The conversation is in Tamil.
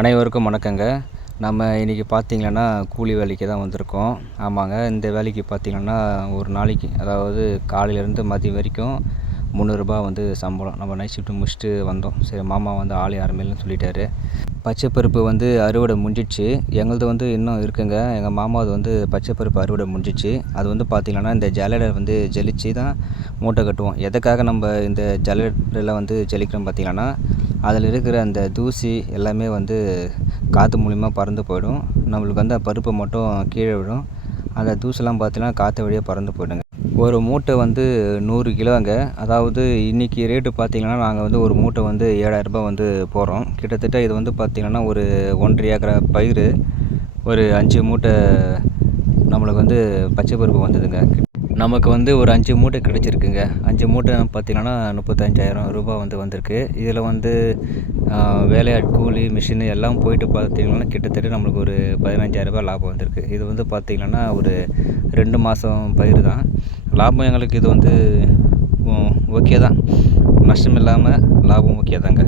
அனைவருக்கும் வணக்கங்க. நம்ம இன்றைக்கி பார்த்திங்கன்னா கூலி வேலைக்கு தான் வந்திருக்கோம். ஆமாங்க, இந்த வேலைக்கு பார்த்திங்கன்னா ஒரு நாளைக்கு, அதாவது காலையிலேருந்து மதியம் வரைக்கும் ரூ. 300 வந்து சம்பளம். நம்ம நைட் ஷிஃப்ட்டு முடிச்சுட்டு வந்தோம். சரி, மாமா வந்து ஆள் யாருமேலன்னு சொல்லிட்டாரு. பச்சை பருப்பு வந்து அறுவடை முடிஞ்சிடுச்சு. எங்களது வந்து இன்னும் இருக்குங்க. எங்கள் மாமாவது வந்து பச்சை பருப்பு அறுவடை முடிஞ்சிடுச்சு. அது வந்து பார்த்திங்கன்னா இந்த ஜல்லடை வந்து ஜலிச்சு தான் மூட்டை கட்டுவோம். எதுக்காக நம்ம இந்த ஜல்லடையில் வந்து ஜலிக்கிறோம் பார்த்திங்கன்னா, அதில் இருக்கிற அந்த தூசி எல்லாமே வந்து காற்று மூலிமா பறந்து போயிடும். நம்மளுக்கு வந்து பருப்பு மட்டும் கீழே விடும். அந்த தூசிலாம் பார்த்திங்கன்னா காற்று வழியாக பறந்து போயிடுங்க. ஒரு மூட்டை வந்து 100 கிலோங்க. அதாவது இன்றைக்கி ரேட்டு பார்த்திங்கன்னா நாங்கள் வந்து ஒரு மூட்டை வந்து ரூ. 7,000 வந்து போடுறோம். கிட்டத்தட்ட இது வந்து பார்த்திங்கன்னா ஒரு 1.5 ஏக்கரா பயிர், ஒரு 5 மூட்டை நம்மளுக்கு வந்து பச்சை பருப்பு வந்ததுங்க. நமக்கு வந்து ஒரு 5 மூட்டை கிடச்சிருக்குங்க. 5 மூட்டை பார்த்திங்கன்னா ரூ. 35,000 வந்து வந்திருக்கு. இதில் வந்து வேலையாட் கூலி மிஷினு எல்லாம் போயிட்டு பார்த்திங்கன்னா கிட்டத்தட்ட நம்மளுக்கு ஒரு ரூ. 15,000 லாபம் வந்திருக்கு. இது வந்து பார்த்திங்கன்னா ஒரு 2 மாதம் பயிர் தான். லாபம் எங்களுக்கு இது வந்து ஓகே தான். நஷ்டம் இல்லாமல் லாபம் ஓகே தாங்க.